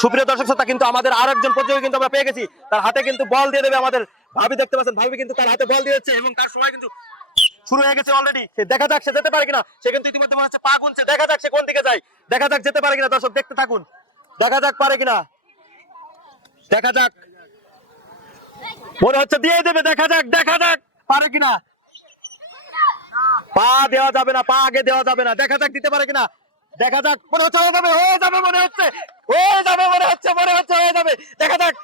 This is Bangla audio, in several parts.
সুপ্রিয় দর্শক শ্রোতা, কিন্তু আমাদের আরেকজন প্রতিযোগী কিন্তু আমরা পেয়ে গেছি। তার হাতে কিন্তু বল দিয়ে দেবে আমাদের ভাবি, দেখতে পাচ্ছেন ভাবি কিন্তু তার হাতে বল দিয়েছে এবং তার সময় কিন্তু শুরু হয়ে গেছে অলরেডি। দেখা যাক সে যেতে পারে কিনা। সে কিন্তু ইতিমধ্যে মনে হচ্ছে পা গুনছে। দেখা যাক সে কোন দিকে যায়। দেখা যাক যেতে পারে কিনা। দর্শক দেখতে থাকুন, দেখা যাক পারে কিনা। দেখা যাক, মনে হচ্ছে দিয়ে দেবে। দেখা যাক, দেখা যাক পারে কিনা। পা দেওয়া যাবে না, পা আগে দেওয়া যাবে না। দেখা যাক দিতে পারে কিনা। দেখা যাক, মনে হচ্ছে হয়ে যাবে, হয়ে যাবে, মনে হচ্ছে হয়ে যাবে, মনে হচ্ছে হয়ে যাবে। দেখা যাক,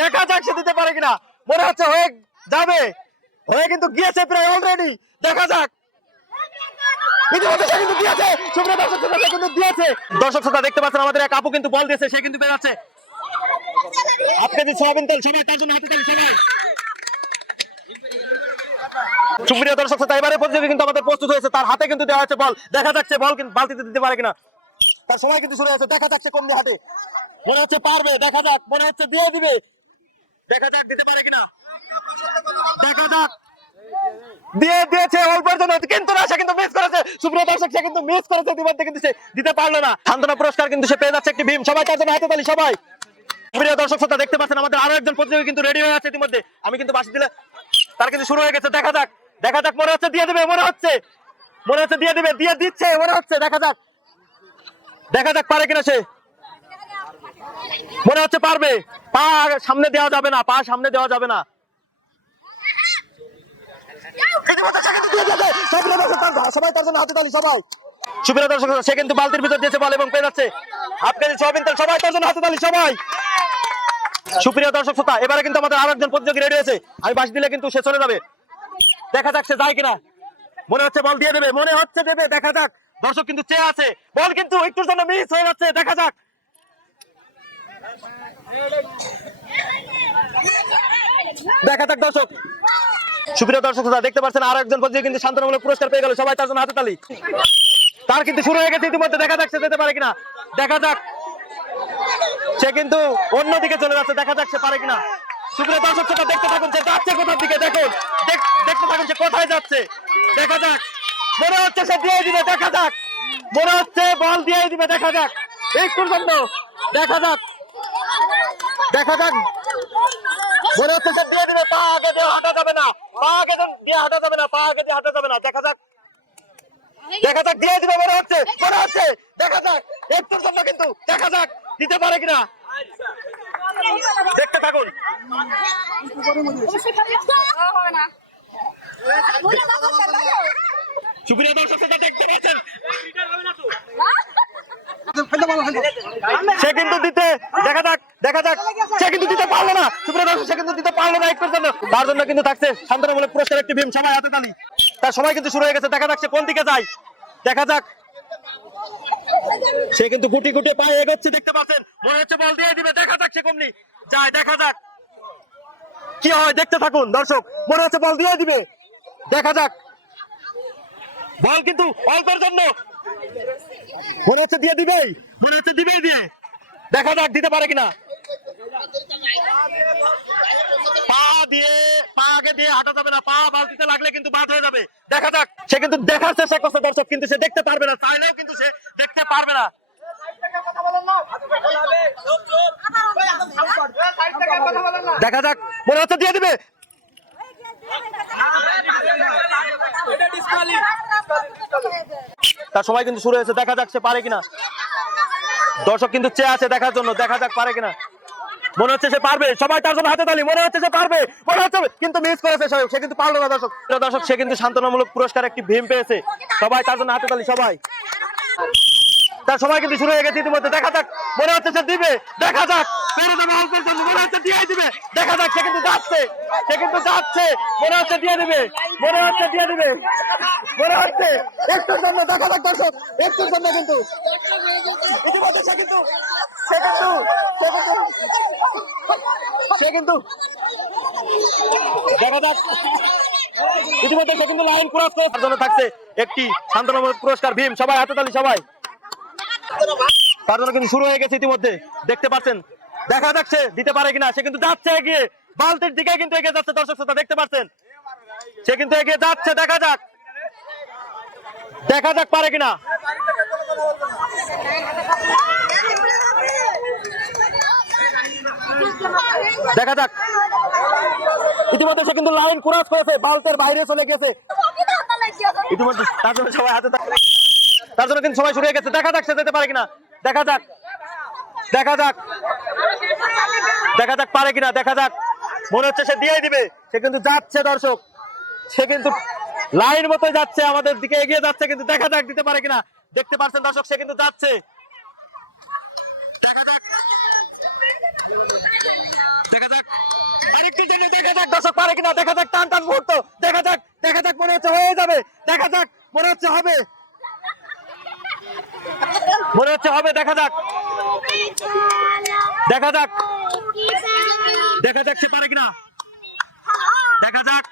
দেখা যাক সে দিতে পারে কিনা। মনে হচ্ছে হয়ে যাবে, হয়ে কিন্তু গিয়েছে প্রায় অলরেডি। দেখা যাক, দর্শক শ্রোতা দেখতে পাচ্ছেন আমাদের এক আপু কিন্তু বল দিয়েছে। সে কিন্তু বেরাচ্ছে। হাফ কেজি সয়াবিন তেল সবাই তার জন্য হাতে তালি সবাই। সুপ্রিয় দর্শক শ্রোতা, এবারে প্রতিযোগী কিন্তু আমাদের প্রস্তুত হয়েছে। তার হাতে কিন্তু দেওয়া হচ্ছে বল। দেখা যাচ্ছে বল কিন্তু বালতিতে দিতে পারে কিনা। তার সময় কিন্তু শুরু হয়েছে। দেখা যাচ্ছে কোন দিয়ে হাতে, মনে হচ্ছে পারবে। দেখা যাক, মনে হচ্ছে দিয়ে দিবে। দেখা যাক দিতে পারে কিনা। দেখা যাক, দিয়ে দিয়েছে অল্পের জন্য, কিন্তু না, সে কিন্তু মিস করেছে। সুপ্রিয় দর্শক, সে কিন্তু মিস করেছে ইতিমধ্যে, কিন্তু সে দিতে পারলো না। সান্ত্বনা পুরস্কার কিন্তু সে পেয়ে যাচ্ছে একটি ভীম। সবাই তার জন্য হাতে তালি সবাই। প্রিয় দর্শক শ্রোতা দেখতে পাচ্ছেন আমাদের আরো একজন প্রতিযোগী কিন্তু রেডি হয়ে আছে ইতিমধ্যে। আমি কিন্তু বাসি দিলে তার কিন্তু শুরু হয়ে গেছে। দেখা যাক, দেখা যাক, মনে হচ্ছে দিয়ে দেবে, মনে হচ্ছে দিয়ে দিবে, দিয়ে দিচ্ছে মনে হচ্ছে। দেখা যাক, দেখা যাক পারে কিনা সে। মনে হচ্ছে পারবে। পা সামনে দেওয়া যাবে না, পা সামনে দেওয়া যাবে না। সবাই তার জন্য হাতে তালি সবাই। সুপ্রিয় দর্শক, সে কিন্তু বালতির ভিতর দিয়েছে বল এবং পেয়ে যাচ্ছে হাফ কেজি সয়াবিন তেল। সবাই তার জন্য হাতে তালি সবাই। সুপ্রিয় দর্শক শ্রোতা, এবারে কিন্তু আমাদের আরেকজন প্রতিযোগী রেডি হয়েছে। আমি বাঁশি দিলে কিন্তু সে চলে যাবে। দেখা যাক সে যায় কিনা। মনে হচ্ছে বল দিয়ে দেবে, মনে হচ্ছে দেবে। দেখা যাক, দর্শক কিন্তু চেয়ে আছে। বল কিন্তু একটুর জন্য মিস হয়ে যাচ্ছে। দেখা যাক, দেখা যাক দর্শক। সুপ্রিয় দর্শক শ্রোতা দেখতে পাচ্ছেন আরো একজন প্রতিযোগী কিন্তু সান্ত্বনামূলক পুরস্কার পেয়ে গেল। সবাই তার জন্য হাতে তালি। তার কিন্তু শুরু হয়ে গেছে ইতিমধ্যে। দেখা যাক সে যেতে পারে কিনা। দেখা যাক, সে কিন্তু অন্যদিকে চলে যাচ্ছে। দেখা যাক সে পারে কিনা। সুপ্রিয় দর্শক শ্রোতা দেখতে থাকুন, সে যাচ্ছে কোথার দিকে। দেখুন, দেখতে থাকুন সে কোথায় যাচ্ছে। দেখা যাক, মনে হচ্ছে সে দিয়ে দিবে। দেখা যাক, মনে হচ্ছে বল দিয়ে দিবে। দেখা যাক একটুর জন্য। দেখা যাক, দেখা যাক, মনে হচ্ছে সে দিয়ে দিবে। পা আগে দিয়ে হাঁটা যাবে না, পা আগে দিয়ে হাঁটা যাবে না, পা আগে দিয়ে হাঁটা যাবে না। দেখা যাক, দেখা যাক দিয়ে দিবে। মনে হচ্ছে, দেখা যাক একটুর জন্য কিন্তু। দেখা যাক দিতে পারে কিনা। দেখতে থাকুন। সুপ্রিয় দর্শক শ্রোতা দেখতে পাচ্ছেন, সে কিন্তু দিতে, দেখা যাক, দেখা যাক, সে কিন্তু দিতে পারলো না। সুপ্রিয় দর্শক, সে কিন্তু দিতে পারলো না একটুর জন্য। তার জন্য কিন্তু থাকছে সান্ত্বনামূলক পুরস্কার একটি ভীম। সবাই হাতে তালি। তার সময় কিন্তু শুরু হয়ে গেছে। দেখা যাক সে কোন দিকে যায়। দেখা যাক, সে কিন্তু গুটি গুটি পায়ে এগোচ্ছে। দেখতে পাচ্ছেন, মনে হচ্ছে বল দিয়ে দিবে। দেখা যাক সে কমনি যায়। দেখা যাক কি হয়, দেখতে থাকুন দর্শক। মনে হচ্ছে বল দিয়ে দিবে। দেখা যাক, বল কিন্তু অল্পের জন্য, মনে হচ্ছে দিয়ে দিবেই, মনে হচ্ছে দিবেই দিয়ে। দেখা যাক দিতে পারে কিনা। পা দিয়ে, পা আগে দিয়ে হাঁটা যাবে না, পা বালতিতে লাগলে কিন্তু বাদ হয়ে যাবে। দেখা যাক, সে কিন্তু দেখার চেষ্টা করছে দর্শক, কিন্তু সে দেখতে পারবে না। চাইলেও কিন্তু সে দেখতে পারবে না। দেখা যাক, মনে হচ্ছে দিয়ে দিবে। তার সময় কিন্তু শুরু হয়েছে। দেখা যাক সে পারে কিনা। দর্শক কিন্তু চেয়ে আছে দেখার জন্য। দেখা যাক পারে কিনা। মনে হচ্ছে সে পারবে। সবাই তার জন্য হাতে তালি। মনে হচ্ছে সে পারবে, মনে হচ্ছে, কিন্তু মিস করেছে সে কিন্তু পারলো না। দর্শক, দর্শক সে কিন্তু সান্ত্বনামূলক পুরস্কার একটি ভীম পেয়েছে। সবাই তার জন্য হাতে তালি সবাই। তার সময় কিন্তু শুরু হয়ে গেছে ইতিমধ্যে। দেখা যাক, মনে হচ্ছে সে দিবে। দেখা যাক, মনে হচ্ছে দিয়ে দিবে। দেখা যাক, সে কিন্তু যাচ্ছে, সে কিন্তু যাচ্ছে। মনে হচ্ছে দিয়ে দিবে, মনে হচ্ছে দিয়ে দিবে, মনে হচ্ছে একটুর জন্য। দেখা যাক দর্শক, একটুর জন্য কিন্তু ইতিমধ্যে সে কিন্তু দেখা যাক, ইতিমধ্যে সে কিন্তু লাইন ক্রস করে। তার জন্য থাকছে একটি সান্ত্বনামূলক পুরস্কার ভীম। সবাই হাতে তালি সবাই। তার জন্য কিন্তু শুরু হয়ে গেছে ইতিমধ্যে। দেখতে পাচ্ছেন, দেখা যাচ্ছে দিতে পারে কিনা। সে কিন্তু যাচ্ছে এগিয়ে, বালতির দিকে কিন্তু এগিয়ে যাচ্ছে। দর্শক শ্রোতা দেখতে পাচ্ছেন, সে কিন্তু এগিয়ে যাচ্ছে। দেখা যাক, দেখা যাক পারে কিনা। দেখা যাক, ইতিমধ্যে সে কিন্তু লাইন ক্রস করেছে, বাল্টের বাইরে চলে গেছে ইতিমধ্যে। তার জন্য সবাই হাতে তার জন্য কিন্তু সবাই শুরু হয়ে গেছে। দেখা যাক সে যেতে পারে কিনা, দেখা যাক, দেখা যাক, দেখা যাক পারে কিনা, দেখা যাক। মনে হচ্ছে সে দিয়ে দিবে, সে কিন্তু যাচ্ছে দর্শক, সে কিন্তু লাইন মতো যাচ্ছে, আমাদের দিকে এগিয়ে যাচ্ছে, কিন্তু দেখা যাক দিতে পারে কিনা। দেখতে পাচ্ছেন দর্শক, সে কিন্তু যাচ্ছে, দেখা যাক, দেখা যাক, আরেকটু টেনে দেখা যাক দর্শক পারে কিনা, দেখা যাক, টান টান মুহূর্ত, দেখা যাক, দেখা যাক, মনে হচ্ছে হয়ে যাবে, দেখা যাক, মনে হচ্ছে হবে, মনে হচ্ছে হবে, দেখা যাক, দেখা যাক, দেখা যাক সে পারে কিনা, দেখা যাক,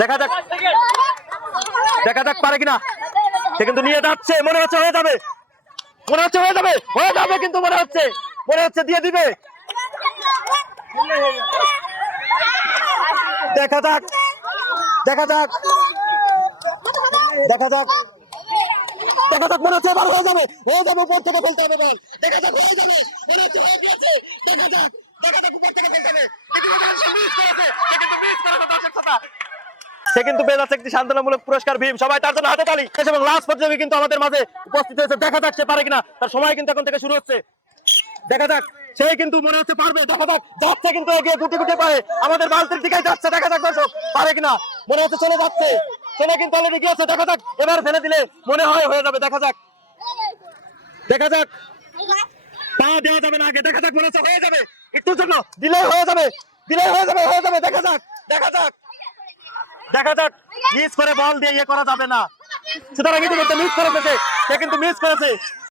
দেখা যাক, দেখা যাক পারে কিনা। সে কিন্তু নিয়ে যাচ্ছে, মনে হচ্ছে হয়ে যাবে, মনে হচ্ছে হয়ে যাবে, হয়ে যাবে, কিন্তু মনে হচ্ছে দিয়ে দিবে, দেখা যাক, দেখা যাক, দেখা যাক, দেখা যাক, মনে হচ্ছে এবার হয়ে যাবে, উপর থেকে ফেলতে হবে বল, দেখা যাক হয়ে যাবে, মনে হচ্ছে হয়ে গিয়েছে, দেখা যাক, দেখা যাক, উপর থেকে ফেলতে হবে, সে কিন্তু পেয়ে যাচ্ছে একটি সান্ত্বনামূলক পুরস্কার ভীম, সবাই তার জন্য হাতে তালি। এবং লাস্ট প্রতিযোগী কিন্তু আমাদের মাঝে উপস্থিত হয়েছে, দেখা যাক সে পারে কিনা, তার সময় কিন্তু এখন থেকে শুরু হচ্ছে, দেখা যাক, সে কিন্তু মনে হচ্ছে পারবে, দেখা যাক, যাচ্ছে কিন্তু এগিয়ে গুটি গুটি পায়ে আমাদের বালতির দিকে যাচ্ছে, দেখা যাক দর্শক পারে কিনা, মনে হচ্ছে চলে যাচ্ছে, চলে কিন্তু অলরেডি গিয়েছে, দেখা যাক, এবার ফেলে দিলে মনে হয় হয়ে যাবে, দেখা যাক, দেখা যাক, পা দেওয়া যাবে না আগে, দেখা যাক, মনে হচ্ছে হয়ে যাবে, একটুর জন্য দিলে হয়ে যাবে, দিলে হয়ে যাবে, হয়ে যাবে, দেখা যাক, দেখা যাক, দেখা যাক, মিস করে বল দিয়ে ইয়ে করা যাবে না, সুতরাং ইতিমধ্যে মিস করেছে, সে কিন্তু মিস করেছে।